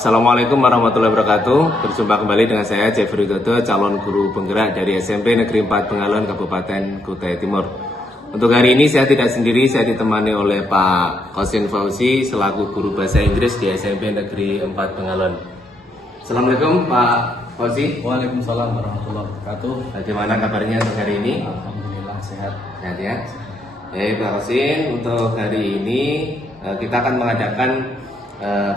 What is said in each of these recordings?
Assalamualaikum warahmatullahi wabarakatuh. Berjumpa kembali dengan saya Jeffrey Dodo, calon guru penggerak dari SMP Negeri 4 Pengalon, Kabupaten Kutai Timur. Untuk hari ini saya tidak sendiri, saya ditemani oleh Pak Qasim Fauzi selaku guru bahasa Inggris di SMP Negeri 4 Pengalon. Assalamualaikum Pak Fauzi. Waalaikumsalam warahmatullahi wabarakatuh. Bagaimana kabarnya untuk hari ini? Alhamdulillah sehat. Sehat ya. Pak Qasim, untuk hari ini kita akan mengadakan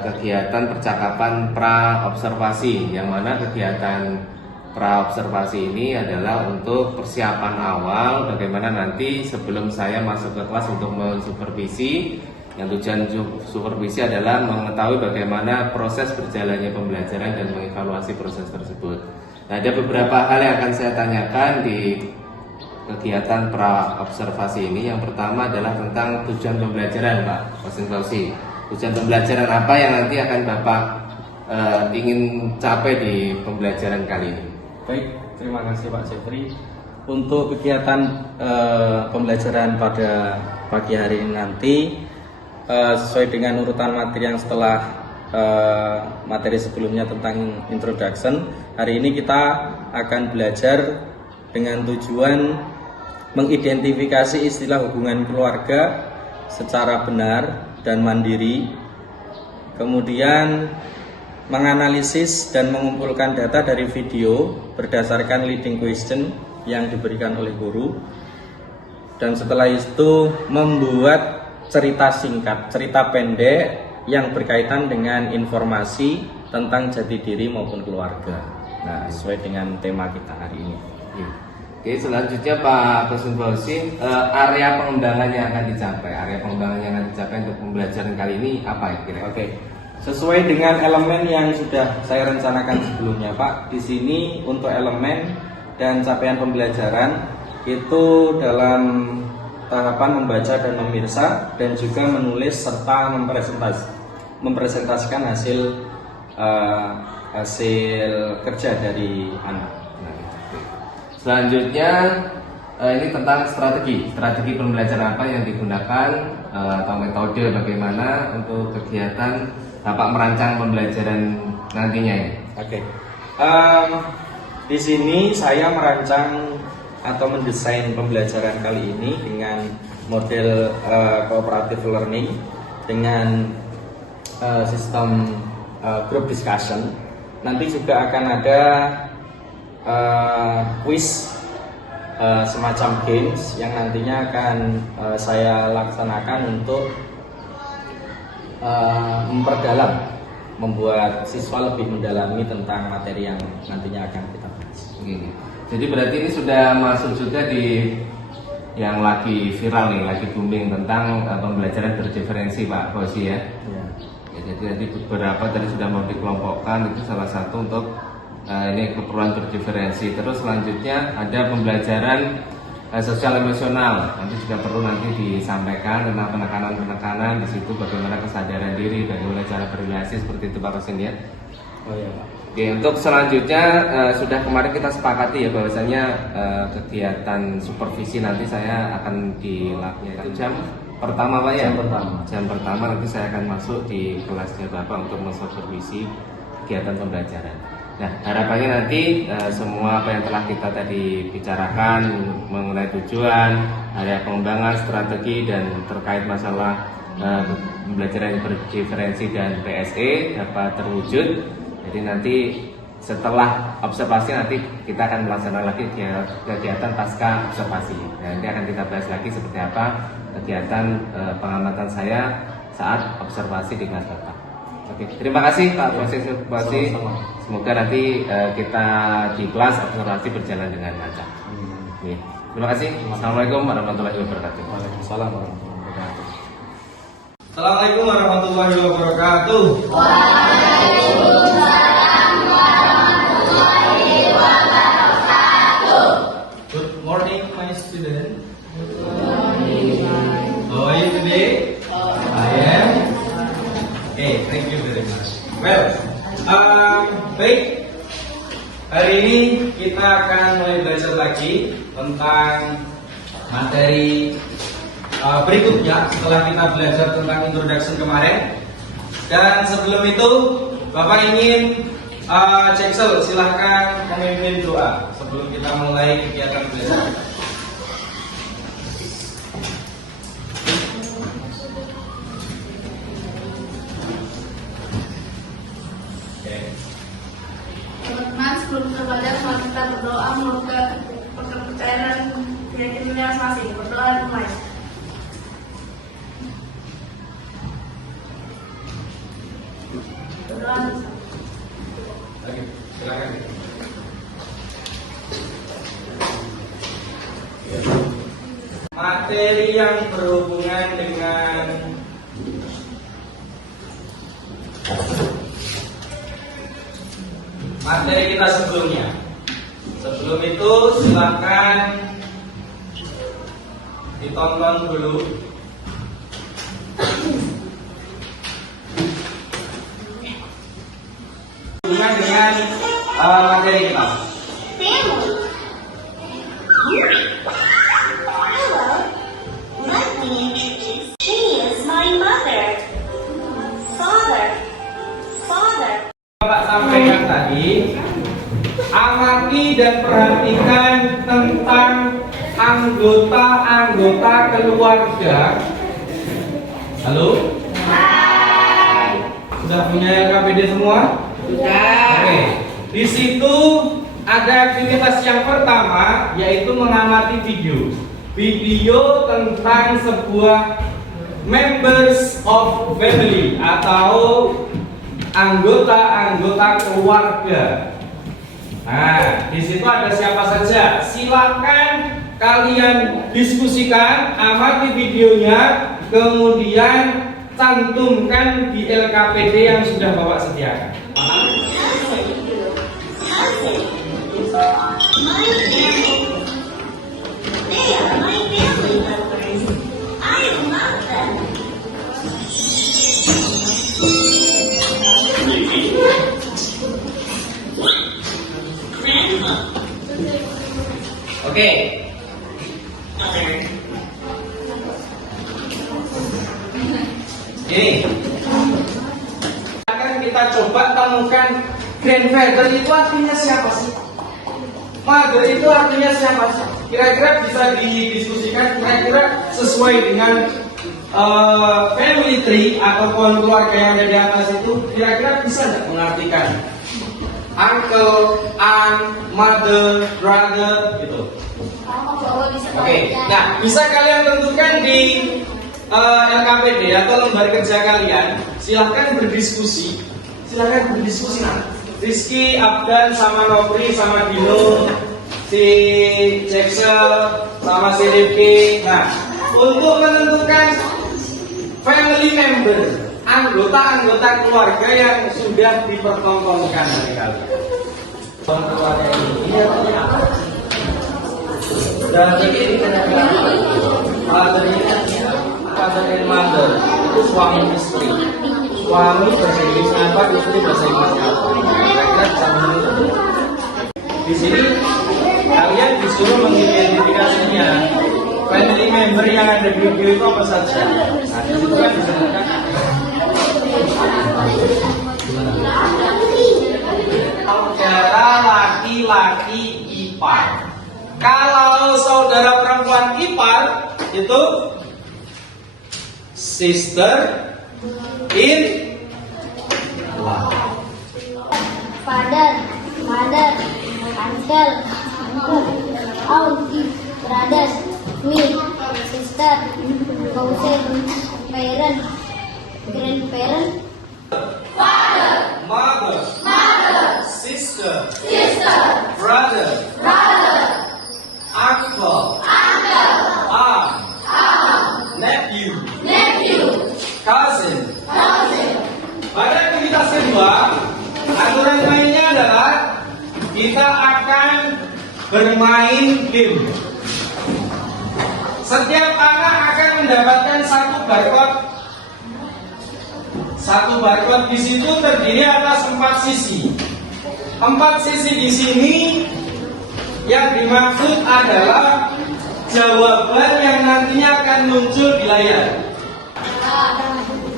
kegiatan percakapan pra-observasi, yang mana kegiatan pra-observasi ini adalah untuk persiapan awal bagaimana nanti sebelum saya masuk ke kelas untuk mensupervisi. Yang tujuan supervisi adalah mengetahui bagaimana proses berjalannya pembelajaran dan mengevaluasi proses tersebut. Nah, ada beberapa hal yang akan saya tanyakan di kegiatan pra-observasi ini. Yang pertama adalah tentang tujuan pembelajaran, Pak Qasim Fauzi. Tujuan pembelajaran apa yang nanti akan Bapak ingin capai di pembelajaran kali ini? Baik, terima kasih Pak Jeffrey. Untuk kegiatan pembelajaran pada pagi hari ini nanti sesuai dengan urutan materi yang setelah materi sebelumnya tentang introduction, hari ini kita akan belajar dengan tujuan mengidentifikasi istilah hubungan keluarga secara benar dan mandiri, kemudian menganalisis dan mengumpulkan data dari video berdasarkan leading question yang diberikan oleh guru, dan setelah itu membuat cerita singkat, cerita pendek yang berkaitan dengan informasi tentang jati diri maupun keluarga. Nah, sesuai dengan tema kita hari ini. Oke, selanjutnya Pak Qasim Fauzi, area pengembangan yang akan dicapai, untuk pembelajaran kali ini apa ya kira-kira? Oke, sesuai dengan elemen yang sudah saya rencanakan sebelumnya, Pak. Di sini untuk elemen dan capaian pembelajaran itu dalam tahapan membaca dan memirsa, dan juga menulis serta mempresentasikan hasil kerja dari anak. Selanjutnya ini tentang strategi pembelajaran apa yang digunakan atau metode bagaimana untuk kegiatan Bapak merancang pembelajaran nantinya ya. Oke. Di sini saya merancang atau mendesain pembelajaran kali ini dengan model cooperative learning dengan sistem group discussion. Nanti juga akan ada quiz semacam games yang nantinya akan saya laksanakan untuk membuat siswa lebih mendalami tentang materi yang nantinya akan kita bahas. Jadi berarti ini sudah masuk juga di yang lagi viral nih, lagi booming tentang pembelajaran berdiferensi, Pak Fauzi ya. Jadi beberapa tadi sudah mau dikelompokkan, itu salah satu untuk ini keperluan berdiferensi. Terus selanjutnya ada pembelajaran sosial emosional. Nanti juga perlu disampaikan tentang penekanan di situ, bagaimana kesadaran diri, bagaimana cara berrelasi, seperti itu Pak Qasim ya. Oh iya Pak. Oke, untuk selanjutnya sudah kemarin kita sepakati ya bahwasanya kegiatan supervisi nanti saya akan dilakukan itu jam pertama Pak ya. Jam pertama nanti saya akan masuk di kelasnya Bapak untuk mensupervisi kegiatan pembelajaran. Nah, harapannya nanti semua apa yang telah kita tadi bicarakan mengenai tujuan, area pengembangan, strategi, dan terkait masalah pembelajaran berdiferensi dan PSE dapat terwujud. Jadi nanti setelah observasi nanti kita akan melaksanakan lagi kegiatan pasca observasi. Nah, nanti akan kita bahas lagi seperti apa kegiatan pengamatan saya saat observasi di kelas Bapak. Oke, terima kasih Pak Fauzi. Semoga nanti kita di kelas observasi berjalan dengan lancar. Terima kasih. Assalamualaikum warahmatullahi wabarakatuh. Waalaikumsalam warahmatullahi wabarakatuh. Assalamualaikum warahmatullahi wabarakatuh. Waalaikumsalam warahmatullahi wabarakatuh. Good morning, my student. Good morning. How are you today? I am. Okay, thank you very much. Well, baik. Hari ini kita akan mulai belajar lagi tentang materi berikutnya setelah kita belajar tentang introduction kemarin. Dan sebelum itu Bapak ingin Jaksel, silahkan memimpin doa sebelum kita mulai kegiatan belajar. Teman-teman, sebelum kita belajar, mari kita berdoa semoga kepercayaan dan keyakinan masing-masing. Berdoa mulai. Berdoa. Oke, silakan. Materi yang berhubungan dengan materi kita sebelumnya. Sebelum itu silahkan ditonton dulu. Hubungan dengan materi kita. Family. Hello. Let me introduce. She is my mother. Father. Father. Bapak sampaikan tadi, amati dan perhatikan tentang anggota-anggota keluarga. Halo? Sudah punya LKPD semua? Oke. Di situ ada aktivitas yang pertama, yaitu mengamati video. Video tentang sebuah members of family atau anggota-anggota keluarga. Nah, di situ ada siapa saja. Silakan kalian diskusikan, amati videonya, kemudian cantumkan di LKPD yang sudah Bapak sediakan. My family. They are my family members. I love them. Grandma. Oke. Mother. Ini akan kita coba temukan grandfather itu artinya siapa sih? Mother itu artinya siapa sih? Kira-kira bisa didiskusikan, kira-kira sesuai dengan family tree ataupun keluarga yang ada di atas itu, kira-kira bisa nggak mengartikan uncle, aunt, mother, brother gitu? Oke, nah bisa kalian tentukan di LKPD atau lembar kerja kalian. Silahkan berdiskusi, nanti. Rizky, Abdan, sama Nopri, sama Dino, si Jackson, sama si Rifki. Nah, untuk menentukan family member, anggota-anggota keluarga yang sudah dipertontonkan dari kalian. Keluarga ini artinya apa? Dan ini father ini artinya father and mother itu suami istri. Suami bahasa Inggrisnya apa, istri bahasa Inggrisnya apa? Kira-kira bisa menentukan. Di sini kalian disuruh mengidentifikasinya. Family member yang ada di video itu apa saja? Nah, di situ kan disebutkan saudara laki-laki ipar. Kalau saudara perempuan ipar itu sister in law. Father, mother, uncle, aunt, brothers, me, sister, cousin, parent, grandparent, Mother, sister, brother, uncle, aunt, nephew, cousin. Pada aktivitas kedua, aturan mainnya adalah kita akan bermain game. Setiap anak akan mendapatkan satu barcode. Satu barcode di situ terdiri atas 4 sisi. 4 sisi di sini yang dimaksud adalah jawaban yang nantinya akan muncul di layar.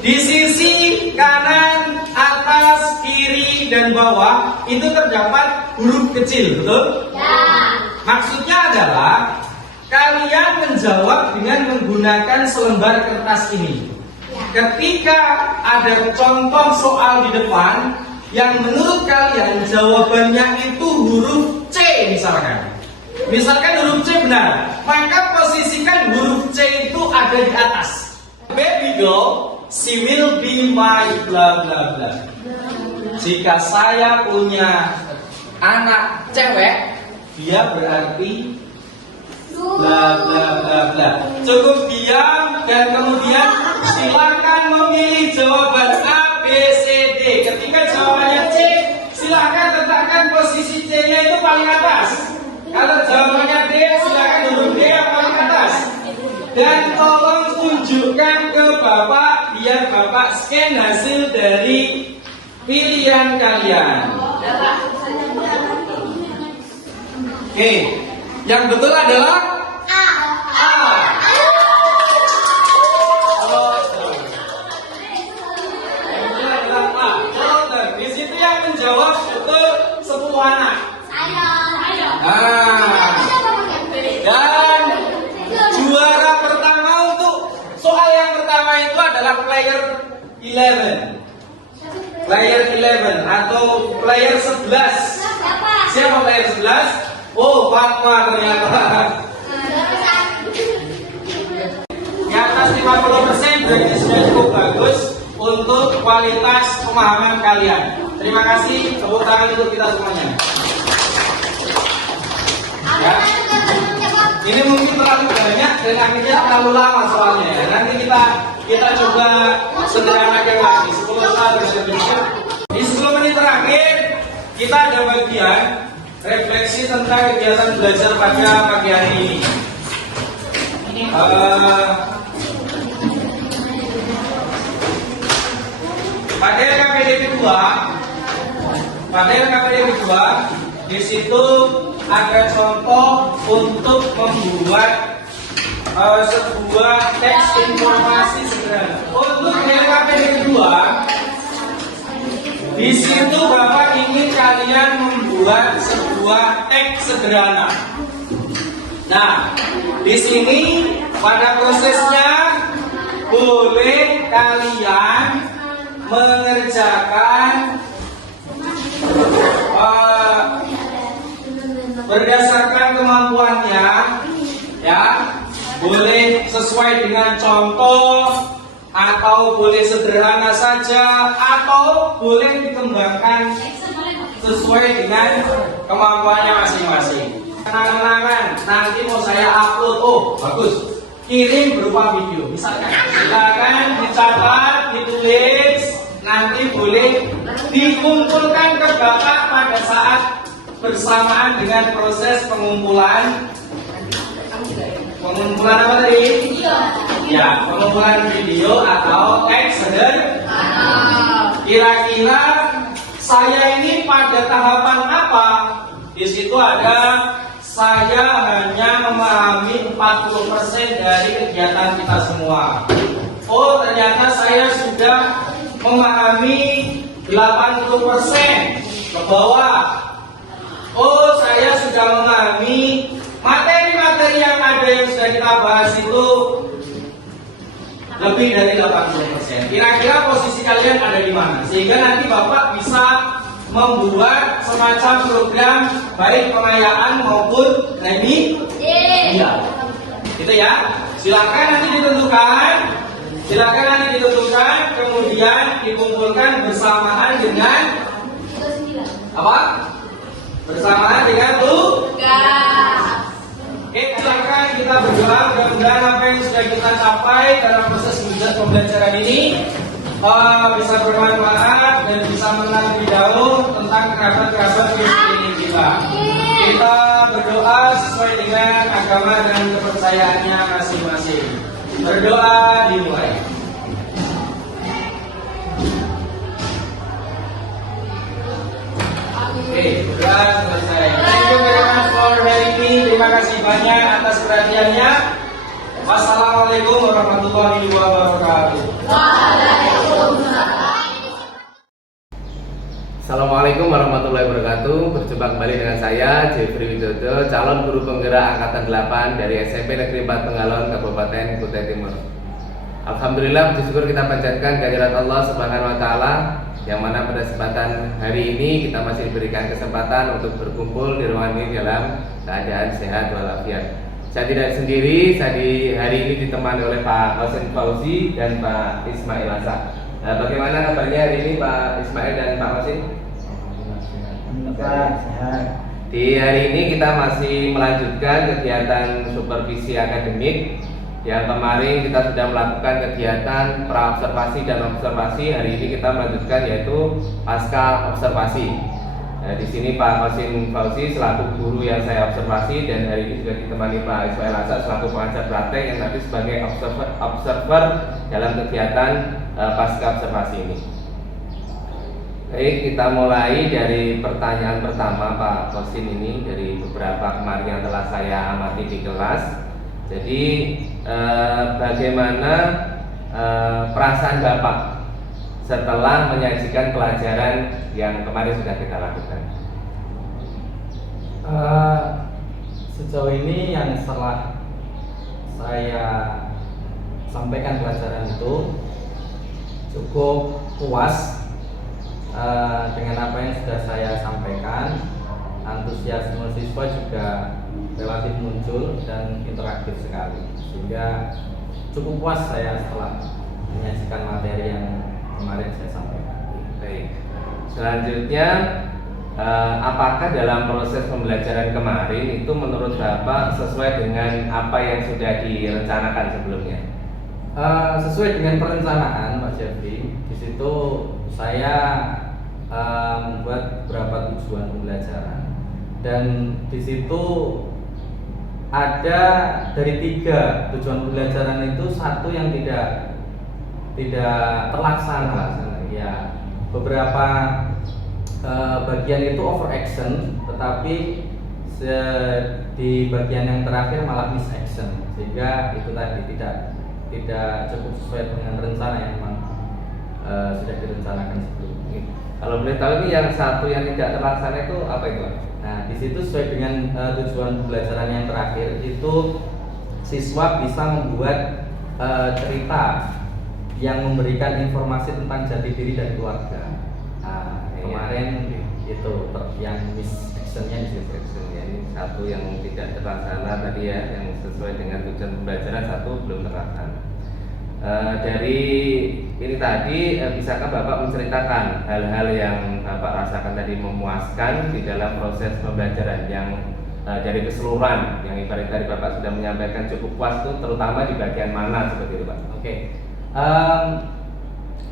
Di sisi kanan, atas, kiri kiri dan bawah itu terdapat huruf kecil, betul? Ya. Maksudnya adalah kalian menjawab dengan menggunakan selembar kertas ini. Ketika ada contoh soal di depan yang menurut kalian jawabannya itu huruf C misalkan. Misalkan huruf C benar, maka posisikan huruf C itu ada di atas. Baby girl, she will be my bla bla bla. Jika saya punya anak cewek, dia berarti bla bla bla bla. Cukup diam dan kemudian silakan memilih jawaban A, B, C, D. Ketika jawabannya C, silakan letakkan posisi C-nya itu paling atas. Kalau jawabannya D, silakan huruf D yang paling atas. Dan tolong tunjukkan ke Bapak biar Bapak scan hasil dari pilihan kalian. Oke, yang betul adalah A. Di situ yang menjawab betul 10 anak. Dan juara pertama untuk soal yang pertama itu adalah player 11. Player 11 atau player 11. Siapa player 11? Oh, Fatma ternyata. Di atas 50% berarti sudah cukup bagus untuk kualitas pemahaman kalian. Terima kasih, tepuk tangan untuk kita semuanya. Ya. Ini mungkin terlalu banyak dan akhirnya terlalu lama soalnya. Nanti kita coba sederhanakan lagi. 10 saat bersyukur. Di 10 menit terakhir kita ada bagian refleksi tentang kegiatan belajar pada pagi hari ini. Pada LKPD kedua, di situ ada contoh untuk membuat sebuah teks informasi sederhana. Untuk LKPD kedua, di situ Bapak ingin kalian membuat sebuah teks sederhana. Nah, di sini pada prosesnya boleh kalian mengerjakan berdasarkan kemampuannya, ya. Boleh sesuai dengan contoh atau boleh sederhana saja atau boleh dikembangkan sesuai dengan kemampuannya masing-masing. Kenangan-kenangan nanti mau saya upload, oh bagus, kirim berupa video misalkan. Silakan dicatat, ditulis, nanti boleh dikumpulkan ke Bapak pada saat bersamaan dengan proses pengumpulan apa tadi? Ya, pengumpulan video atau teks sederhana. Kira-kira saya ini pada tahapan apa? Di situ ada saya hanya memahami 40% dari kegiatan kita semua. Oh, ternyata saya sudah memahami 80% ke bawah. Oh, saya sudah memahami materi-materi yang ada yang sudah kita bahas itu lebih dari 80%. Kira-kira posisi kalian ada di mana? Sehingga nanti Bapak bisa membuat semacam program baik pengayaan maupun review. Iya. Gitu ya. Silakan nanti ditentukan, kemudian dikumpulkan bersamaan dengan apa? Bersamaan dengan tugas. Oke, silakan kita berdoa. Mudah-mudahan apa yang sudah kita capai dalam proses pembelajaran ini bisa bermanfaat dan bisa mengenal lebih jauh tentang kerabat-kerabat di sini kita. Kita berdoa sesuai dengan agama dan kepercayaannya masing-masing. Berdoa dimulai. Oke, berdoa selesai. Thank you very much for having me. Terima kasih banyak atas perhatiannya. Wassalamualaikum warahmatullahi wabarakatuh. Assalamualaikum warahmatullahi wabarakatuh. Berjumpa kembali dengan saya Jeffrey Widodo, calon guru penggerak angkatan 8 dari SMP Negeri 4 Penggalon, Kabupaten Kutai Timur. Alhamdulillah, puji syukur kita panjatkan kehadirat Allah Subhanahu wa taala, yang mana pada kesempatan hari ini kita masih diberikan kesempatan untuk berkumpul di ruangan ini dalam keadaan sehat walafiat. Saya tidak sendiri, saya hari ini ditemani oleh Pak Qasim Fauzi dan Pak Ismail Asa. Nah, bagaimana kabarnya hari ini Pak Ismail dan Pak Qasim? Di hari ini kita masih melanjutkan kegiatan supervisi akademik. Yang kemarin kita sudah melakukan kegiatan pra-observasi dan observasi. Hari ini kita melanjutkan yaitu pasca observasi. Nah, di sini Pak Qasim Fauzi selaku guru yang saya observasi, dan hari ini juga ditemani Pak Ismail Asa selaku pengajar praktek yang nanti sebagai observer dalam kegiatan pasca observasi ini. Baik, kita mulai dari pertanyaan pertama Pak Qasim ini dari beberapa kemarin yang telah saya amati di kelas. Jadi bagaimana perasaan Bapak setelah menyajikan pelajaran yang kemarin sudah kita lakukan? Sejauh ini yang setelah saya sampaikan pelajaran itu cukup puas dengan apa yang sudah saya sampaikan. Antusiasme siswa juga relatif muncul dan interaktif sekali, sehingga cukup puas saya setelah menyajikan materi yang kemarin saya sampaikan. Baik. Selanjutnya, apakah dalam proses pembelajaran kemarin itu menurut Bapak sesuai dengan apa yang sudah direncanakan sebelumnya? Sesuai dengan perencanaan Pak Jeffrey, di situ saya membuat beberapa tujuan pembelajaran, dan di situ ada dari 3 tujuan pembelajaran itu satu yang tidak terlaksana. Ya, beberapa bagian itu overaction, tetapi di bagian yang terakhir malah miss action, sehingga itu tadi tidak cukup sesuai dengan rencana yang memang sudah direncanakan sebelumnya. Kalau boleh tahu ini yang satu yang tidak terlaksana itu apa itu? Nah, di situ sesuai dengan tujuan pembelajaran yang terakhir itu siswa bisa membuat cerita yang memberikan informasi tentang jati diri dan keluarga. Nah, kemarin itu yang miss actionnya di situ. Ini satu yang tidak terlaksana tadi ya, yang sesuai dengan tujuan pembelajaran, satu belum terlaksana. Dari ini tadi, bisakah Bapak menceritakan hal-hal yang Bapak rasakan tadi memuaskan di dalam proses pembelajaran yang dari keseluruhan, yang ibarat tadi Bapak sudah menyampaikan cukup puas itu terutama di bagian mana seperti itu Pak? Oke.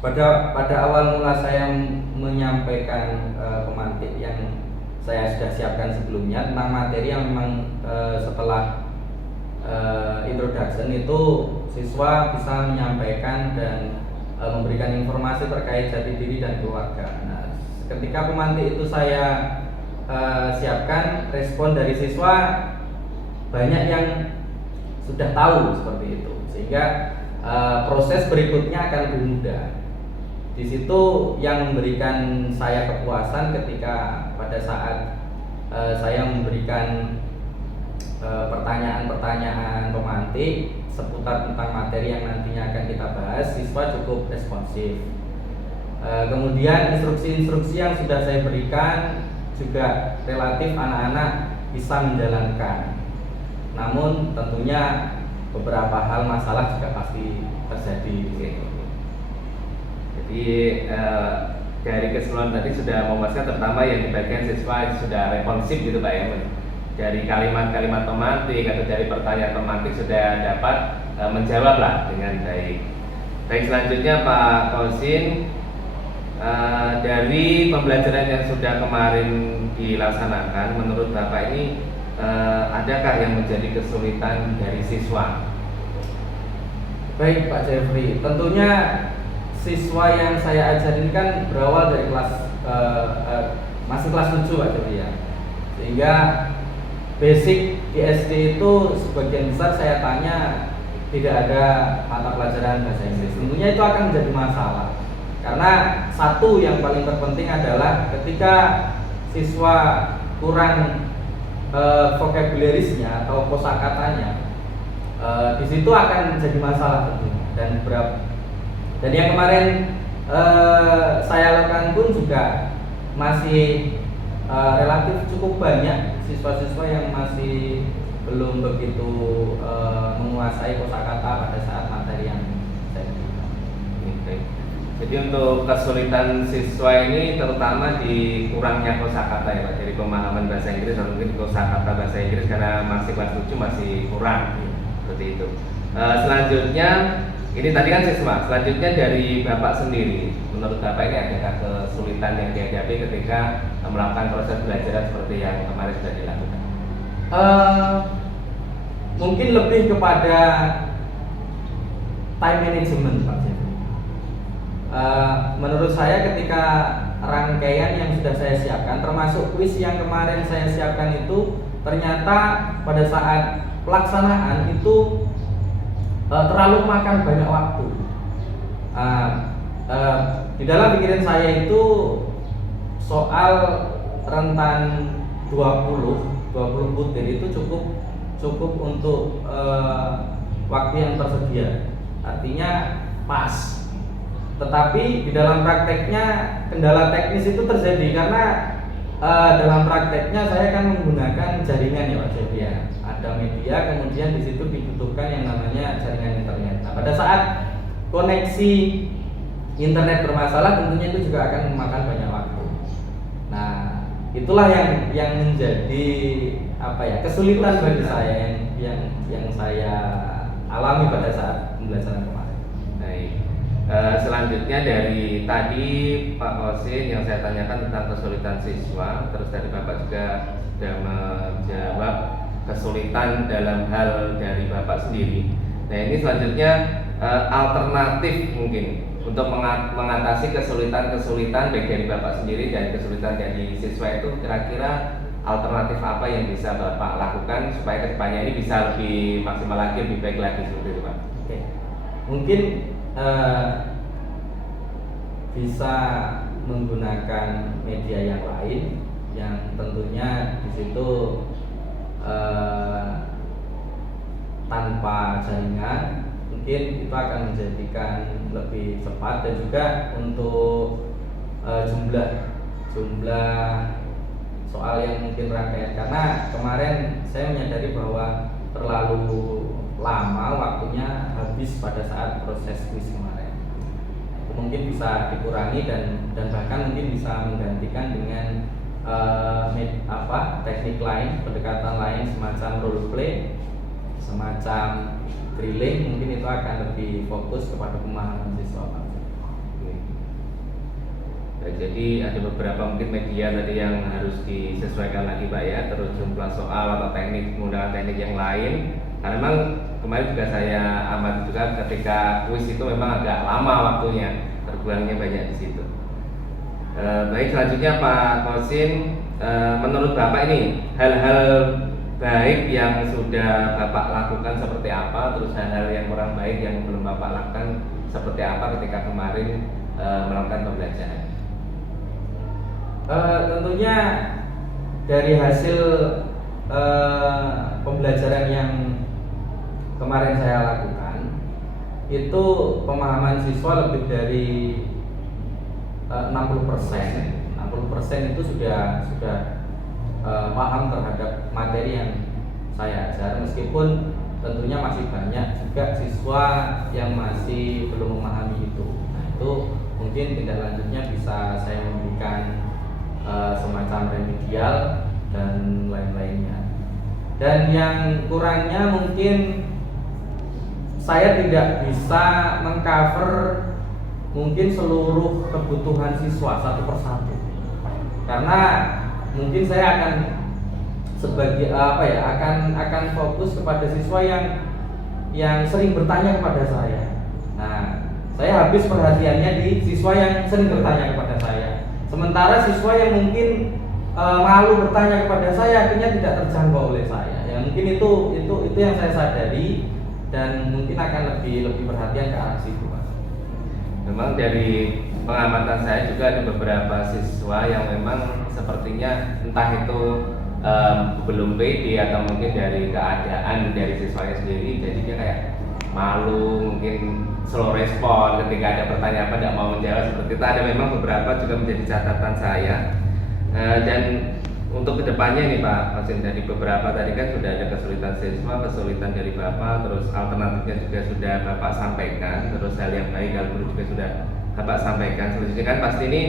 Pada awal mula saya menyampaikan pemantik yang saya sudah siapkan sebelumnya tentang materi yang memang setelah introduction itu siswa bisa menyampaikan dan memberikan informasi terkait jati diri dan keluarga. Nah, ketika pemantik itu saya siapkan, respon dari siswa banyak yang sudah tahu seperti itu, sehingga proses berikutnya akan lebih mudah. Di situ yang memberikan saya kepuasan ketika pada saat saya memberikan pertanyaan-pertanyaan pemantik seputar tentang materi yang nantinya akan kita bahas, siswa cukup responsif. Kemudian instruksi-instruksi yang sudah saya berikan juga relatif anak-anak bisa menjalankan. Namun tentunya beberapa hal masalah juga pasti terjadi. Jadi dari keseluruhan tadi sudah memuaskan, terutama yang di bagian siswa sudah responsif gitu Pak ya. Dari kalimat-kalimat pemantik atau dari pertanyaan pemantik sudah dapat menjawab lah dengan baik. Baik, selanjutnya Pak Qasim, dari pembelajaran yang sudah kemarin dilaksanakan, menurut Bapak ini adakah yang menjadi kesulitan dari siswa? Baik Pak Jeffrey, tentunya siswa yang saya ajarin kan berawal dari kelas masih kelas 7 Pak Jeffrey ya, sehingga basic di SD itu sebagian besar saya tanya tidak ada mata pelajaran bahasa Inggris. Tentunya itu akan menjadi masalah. Karena satu yang paling terpenting adalah ketika siswa kurang vocabularisnya atau kosakatanya, di situ akan jadi masalah tentunya. Dan yang kemarin saya lakukan pun juga masih relatif cukup banyak siswa-siswa yang masih belum begitu menguasai kosakata pada saat materi yang saya berikan. Oke. Jadi untuk kesulitan siswa ini terutama di kurangnya kosakata ya Pak, dari pemahaman bahasa Inggris atau mungkin kosakata bahasa Inggris karena masih kelas 7 masih kurang seperti itu. Selanjutnya ini tadi kan siswa, selanjutnya dari Bapak sendiri, menurut Bapak ini adakah kesulitan yang dihadapi ketika melakukan proses belajar seperti yang kemarin sudah dilakukan? Mungkin lebih kepada time management Pak Jeffrey. Menurut saya ketika rangkaian yang sudah saya siapkan, termasuk kuis yang kemarin saya siapkan itu, ternyata pada saat pelaksanaan itu terlalu makan banyak waktu. Di dalam pikiran saya itu soal rentan 20 butir itu cukup untuk waktu yang tersedia, artinya pas. Tetapi di dalam prakteknya kendala teknis itu terjadi karena dalam prakteknya saya akan menggunakan jaringan ya Pak Jeffrey ya. Ada media, kemudian di situ dibutuhkan yang namanya jaringan internet. Nah, pada saat koneksi internet bermasalah, tentunya itu juga akan memakan banyak waktu. Nah, itulah yang menjadi kesulitan bagi saya yang saya alami pada saat pembelajaran kemarin. Baik. Selanjutnya dari tadi Pak Kosin yang saya tanyakan tentang kesulitan siswa, terus dari Bapak juga sudah menjawab kesulitan dalam hal dari Bapak sendiri. Nah ini selanjutnya alternatif mungkin untuk mengatasi kesulitan-kesulitan baik dari Bapak sendiri dan kesulitan dari siswa itu, kira-kira alternatif apa yang bisa Bapak lakukan supaya kedepannya ini bisa lebih maksimal lagi, lebih baik lagi seperti itu Pak? Oke. Mungkin bisa menggunakan media yang lain yang tentunya di situ tanpa jaringan, mungkin itu akan menjadikan lebih cepat dan juga untuk jumlah soal yang mungkin rangkaian, karena kemarin saya menyadari bahwa terlalu lama waktunya habis pada saat proses kuis kemarin. Mungkin bisa dikurangi dan bahkan mungkin bisa menggantikan dengan teknik lain, pendekatan lain semacam role play, semacam drilling, mungkin itu akan lebih fokus kepada pemahaman siswa Pak. Jadi ada beberapa mungkin media tadi yang harus disesuaikan lagi Pak ya, terus jumlah soal atau teknik, menggunakan teknik yang lain. Karena memang kemarin juga saya amati juga ketika kuis itu memang agak lama waktunya, tergulangnya banyak di situ. Baik, selanjutnya Pak Kosin, menurut Bapak ini hal-hal baik yang sudah Bapak lakukan seperti apa, terus hal-hal yang kurang baik yang belum Bapak lakukan seperti apa ketika kemarin melakukan pembelajaran? Tentunya dari hasil pembelajaran yang kemarin saya lakukan itu pemahaman siswa lebih dari 60%. 60% itu sudah paham terhadap materi yang saya ajar, meskipun tentunya masih banyak juga siswa yang masih belum memahami itu. Nah, itu mungkin tindak lanjutnya bisa saya memberikan semacam remedial dan lain-lainnya. Dan yang kurangnya mungkin saya tidak bisa mengcover mungkin seluruh kebutuhan siswa satu persatu, karena mungkin saya akan akan fokus kepada siswa yang sering bertanya kepada saya. Nah, saya habis perhatiannya di siswa yang sering bertanya kepada saya. Sementara siswa yang mungkin malu bertanya kepada saya akhirnya tidak terjangkau oleh saya. Ya mungkin itu yang saya sadari dan mungkin akan lebih perhatian ke arah situ Pak. Memang dari pengamatan saya juga ada beberapa siswa yang memang sepertinya entah itu belum pede atau mungkin dari keadaan dari siswanya sendiri, jadi dia kayak malu, mungkin slow respon ketika ada pertanyaan apa tidak mau menjawab seperti itu. Ada memang beberapa juga menjadi catatan saya. Dan untuk kedepannya nih Pak Kosin, dari beberapa tadi kan sudah ada kesulitan siswa, kesulitan dari Bapak, terus alternatifnya juga sudah Bapak sampaikan, terus hal yang baik hal buruk juga sudah Bapak sampaikan. Selanjutnya kan pasti ini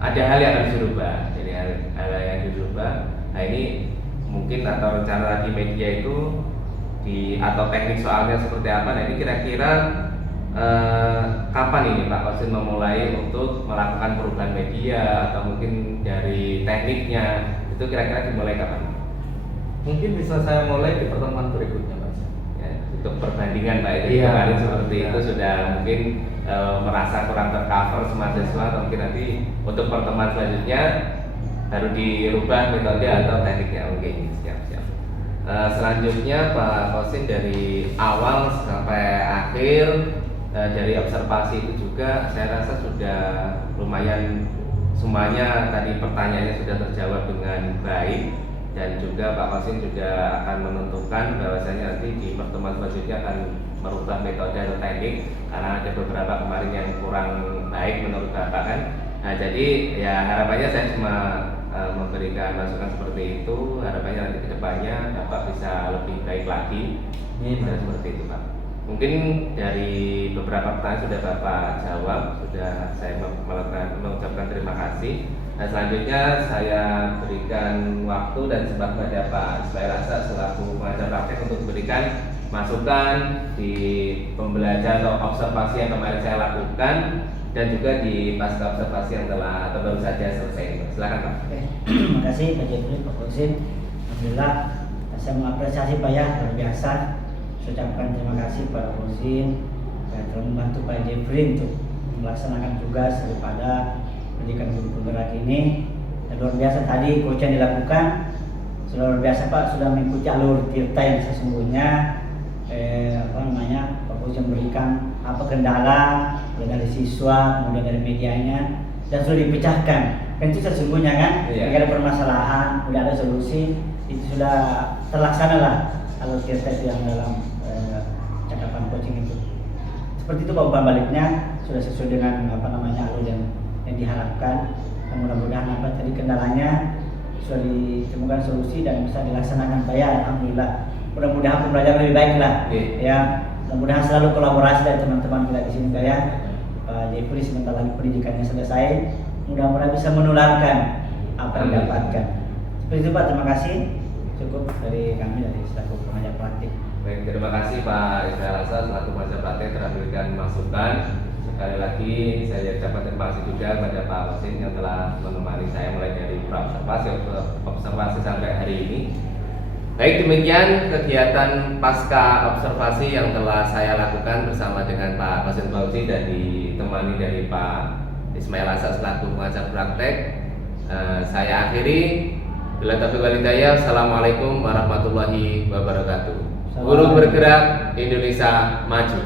ada hal yang harus dirubah, jadi hal yang dirubah. Nah ini mungkin atau rencana di media itu atau teknik soalnya seperti apa. Nah ini kira-kira kapan ini Pak Kosin memulai untuk melakukan perubahan media atau mungkin dari tekniknya itu kira-kira dimulai kapan? Mungkin bisa saya mulai di pertemuan berikutnya Pak. Ya, untuk perbandingan Pak, jadi Iya, kemarin seperti iya. itu sudah mungkin merasa kurang tercover sama siswa, atau mungkin nanti untuk pertemuan selanjutnya baru dirubah metode atau tekniknya. Oke, siap. Selanjutnya Pak Kosin dari awal sampai akhir dari observasi itu juga saya rasa sudah lumayan semuanya tadi pertanyaannya sudah terjawab dengan baik, dan juga Pak Kosin juga akan menentukan bahwasanya nanti di pertemuan selanjutnya akan merubah metode atau teknik karena ada beberapa kemarin yang kurang baik menurut Bapak kan. Nah jadi ya harapannya saya cuma memberikan masukan seperti itu, harapannya nanti kedepannya Bapak bisa lebih baik lagi. Seperti itu Pak. Mungkin dari beberapa pertanyaan sudah Bapak jawab, sudah saya mengucapkan terima kasih. Nah selanjutnya saya berikan waktu dan sempat kepada Pak Ismail-Asa selaku pengajar praktek untuk memberikan masukan di pembelajaran atau observasi yang kemarin saya lakukan, dan juga di pasca observasi yang telah atau baru saja selesai. Silakan Pak. Oke, terima kasih Pak Jeffrey, Pak Kosin. Alhamdulillah saya mengapresiasi Pak ya, luar biasa. Saya ucapkan terima kasih kepada Kosin yang telah membantu Pak Jeffrey untuk melaksanakan tugas daripada pendidikan guru penggerak ini. Dan luar biasa tadi coach yang dilakukan, sudah luar biasa Pak, sudah mengikuti alur tirta yang sesungguhnya Pak Coach yang memberikan apa kendala dari siswa, kemudian dari medianya, dan sudah dipecahkan. Kan itu sesungguhnya kan, jika ada permasalahan, sudah ada solusi, itu sudah terlaksana lah alur tirta yang dalam cakapan coaching itu. Seperti itu Pak, umpan baliknya sudah sesuai dengan alur yang diharapkan. Dan mudah-mudahan tadi kendalanya sudah ditemukan solusi dan bisa dilaksanakan Pak ya. Alhamdulillah. Mudah-mudahan pembelajaran lebih baik lah. Ya. Mudah-mudahan selalu kolaborasi dari teman-teman kita di sini Pak ya. Pak Jeffrey sebentar lagi pendidikannya selesai. Mudah-mudahan bisa menularkan apa yang didapatkan. Seperti itu Pak, terima kasih. Cukup dari kami dari selaku pengajar praktik. Baik, terima kasih Pak Ismail-Asa selaku pengajar praktik telah memberikan masukan. Sekali lagi saya ucapkan terima kasih juga kepada Pak Kosin yang telah menemani saya mulai dari observasi sampai hari ini. Baik, demikian kegiatan pasca observasi yang telah saya lakukan bersama dengan Pak Kosin Fauzi dan ditemani dari Pak Ismail-Asa selaku pengajar praktek. Saya akhiri. Bila taufiq wal hidayah. Assalamualaikum warahmatullahi wabarakatuh. Guru bergerak Indonesia maju.